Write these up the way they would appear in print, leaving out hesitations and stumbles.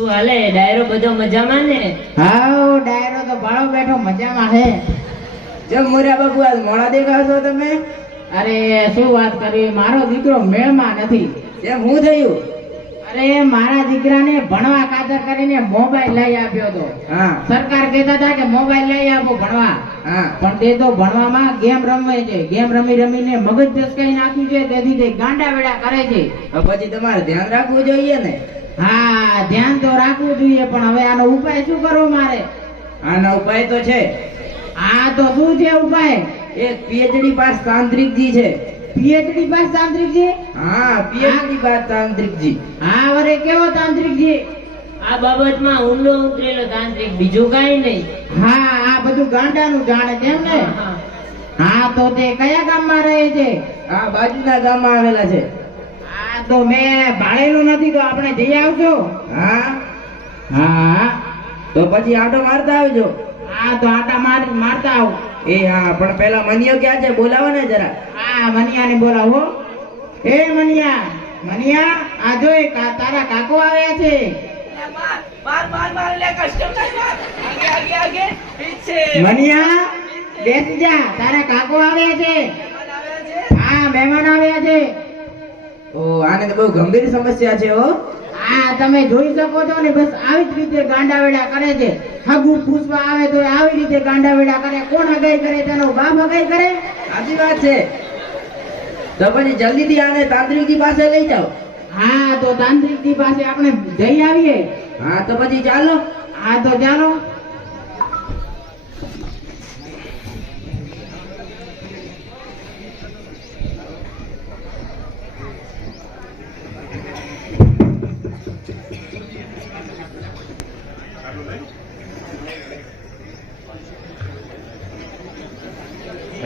શું હાલે? ડાયરો બધો મજામાં ને? હા, ડાયરો તો ભાળો બેઠો મજામાં હે. જેમ મોર્યા બાપુ આજ મોડા દેખાવ છો તમે? અરે શું વાત કરવી, મારો દીકરો મેળમાં નથી. જેમ હું થયું? અરે મારા દીકરાને ભણવા ખાતર કરીને મોબાઈલ લઈ આપ્યો હતો. હા સરકાર કહેતા હતા કે મોબાઈલ લઈ આપો ભણવા, હા પણ તે તો ભણવામાં ગેમ રમે છે. ગેમ રમી રમીને મગજ દસકાઈ નાખ્યું છે, તેથી તે ગાંડા વેડા કરે છે. હવે પછી તમારે ધ્યાન રાખવું જોઈએ ને. હા, ધ્યાન તો રાખવું જોઈએ, પણ હવે આનો ઉપાય શું કરવો મારે? આનો ઉપાય તો છે. આ તો શું છે ઉપાય? એક પીએચડી પાસ તાંત્રિકજી છે. પીએચડી પાસ તાંત્રિકજી? હા, પીએચડી પાસ તાંત્રિકજી. હા, વરે કેવો તાંત્રિકજી? આ બાબતમાં ઊંડો ઉતરેલો તાંત્રિક, બીજું કાંઈ નહીં. હા, આ બધું ગાંડાનું જાણે છે એમ ને? હા. હા, તો તે કયા ગામમાં રહે છે? આ બાજુના ગામમાં આવેલા છે. હા, તો મેં ભાળેલું નથી, તો આપણે જઈ આવજો. હા, હા તો પછી આટો મારતા આવજો. હા, તો આટા મારતા આવું. એ હા, પણ પેલા મનિયો ક્યાં છે? બોલાવો ને જરા. હા, મનિયાને બોલાવો. એ મનિયા, મનિયા, આ જો તારા કાકો આવ્યા છે. મનિયા, બેસી જા, તારા કાકો આવ્યા છે. હા, મહેમાન આવ્યા છે. ઓ, આને તો બહુ ગંભીર સમસ્યા છે હો. હા, તમે જોઈ શકો છો ને, બસ આવી જ રીતે ગાંડાવેડા કરે છે. હગું પૂછવા આવે તો આવી રીતે ગાંડાવેડા કરે. કોણ હગાઈ કરે? તેનો બાપ હગાઈ કરે. સાચી વાત છે. તો પછી જલ્દીથી આને તાંત્રિકજી પાસે લઈ જાઓ. હા, તો તાંત્રિકજી પાસે આપણે જઈ આવીએ. હા, તો પછી ચાલો. હા, તો ચાલો.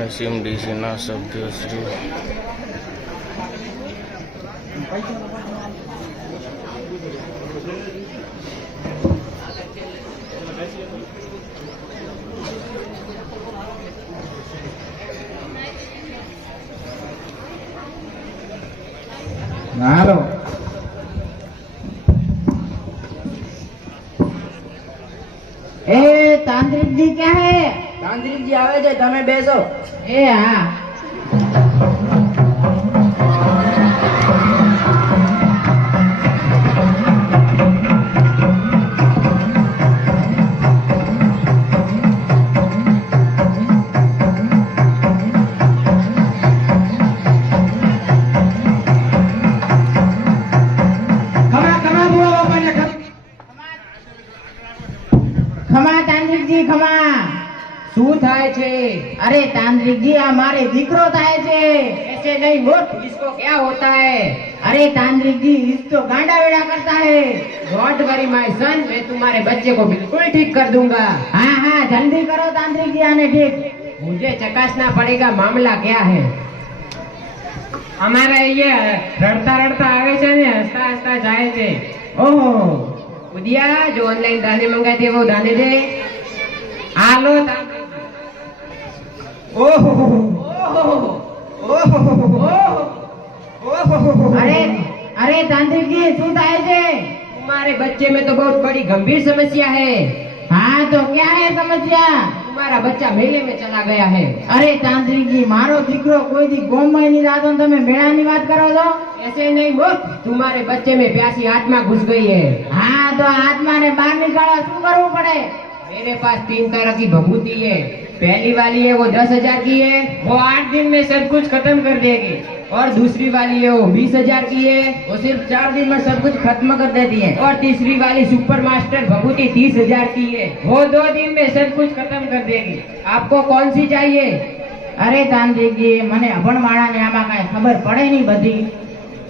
એસએમડીસીના સભ્ય શ્રી હાલો. એ તાંત્રિકજી ક્યાં હે? તાંત્રિકજી આવે છે, તમે બેસો. એ હા. ખમા તાંત્રિકજી, ખમા. શું થાય છે? અરે तांत्रिक આ મારે દીકરો થાય છે. ऐसे नहीं बोल, इसको क्या होता है? अरे तांत्रिक जी, इस तो गांडा वेड़ा करता है. डोंट वरी माय सन, मैं तुम्हारे बच्चे को बिल्कुल ठीक कर दूंगा. हाँ हाँ, जल्दी करो तांत्रिक जी, आने ठीक. मुझे चकासना पड़ेगा मामला क्या है. हमारा ये रड़ता रड़ता आवे छे ने हंसता हंसता जाए छे. ओहो, उदिया जो ऑनलाइन दाने मंगाए थे वो दाने दे. आलो ઓહો अरे अरे तांत्रिक जी, શું થાય છે? तुम्हारे बच्चे में तो बहुत बड़ी गंभीर समस्या है. हाँ, तो क्या है समस्या? तुम्हारा बच्चा मेले में चला गया है. अरे तांत्रिक जी, मारो દીકરો કોઈ દી ગોમમાં નહીં જાતો ને તમે મેળાની વાત કરો છો? ऐसे नहीं बोल, तुम्हारे बच्चे में प्यासी आत्मा घुस गई है. हाँ, तो आत्माને બહાર નીકાળવા શું કરવું પડે? मेरे पास 3 तरह की भभूति है. पहली वाली है वो 10,000 की है, वो 8 दिन में सब कुछ खत्म कर देगी. और दूसरी वाली है वो 20,000 की है, वो सिर्फ 4 दिन में सब कुछ खत्म कर देती है. और तीसरी वाली सुपर मास्टर भभूति 30,000 की है, वो 2 दिन में सब कुछ खत्म कर देगी. आपको कौन सी चाहिए? અરે તાંત્રિકજી, મને અભણવાળાને આમાં કાંઈ ખબર પડે નહીં બધી.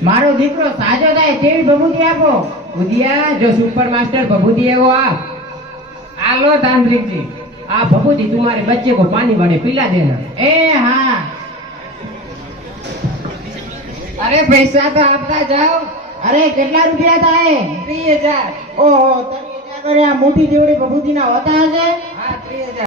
મારો દીકરો સાજો થાય તેવી ભભૂતિ આપો. उदिया जो सुपर मास्टर भभूति है वो आप. आ लो तांत्रिक जी, आप भभूति तुम्हारे बच्चे को पानी वड़े पिला देना. એ હા. अरे पैसा तो आपका जाओ. અરે કેટલા રૂપિયા થાય? 30,000. ઓહો, તમે આ મુઠ્ઠી જેવડી ભભૂતિના હોતા હશે? हाँ 30,000.